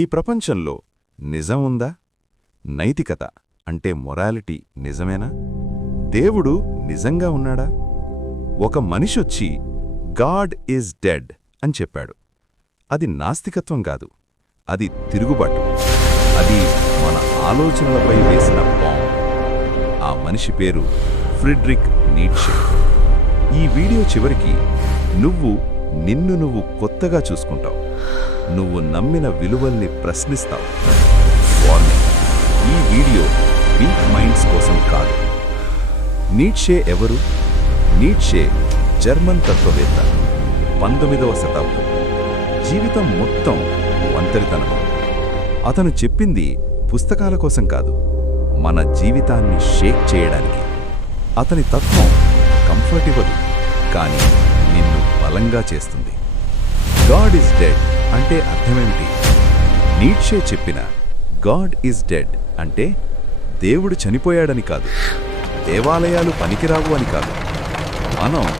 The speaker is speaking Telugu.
ఈ ప్రపంచంలో నిజం ఉందా? నైతికత అంటే మొరాలిటీ నిజమేనా? దేవుడు నిజంగా ఉన్నాడా? ఒక మనిషొచ్చి గాడ్ ఈజ్ డెడ్ అని చెప్పాడు. అది నాస్తికత్వం కాదు, అది తిరుగుబాటు. అది మన ఆలోచనలపై వేసిన బాంబ్. ఆ మనిషి పేరు ఫ్రిడ్రిక్ నీట్షే. ఈ వీడియో చివరికి నిన్ను నువ్వు కొత్తగా చూసుకుంటావు. నువ్వు నమ్మిన విలువల్ని ప్రశ్నిస్తావు. వార్నింగ్, ఈ వీడియో వీక్ మైండ్స్ కోసం కాదు. నీట్షే ఎవరు? నీట్షే జర్మన్ తత్వవేత్త, 19వ శతాబ్దం. జీవితం మొత్తం ఒంటరితనం. అతను చెప్పింది పుస్తకాల కోసం కాదు, మన జీవితాన్ని షేక్ చేయడానికి. అతని తత్వం కంఫర్ట్ ఇవ్వదు, కానీ నిన్ను బలంగా చేస్తుంది. గాడ్ ఈజ్ డెడ్ అంటే అర్థమేమిటి? నీట్షే చెప్పిన గాడ్ ఈజ్ డెడ్ అంటే దేవుడు చనిపోయాడని కాదు, దేవాలయాలు పనికిరావు అని కాదు. మనం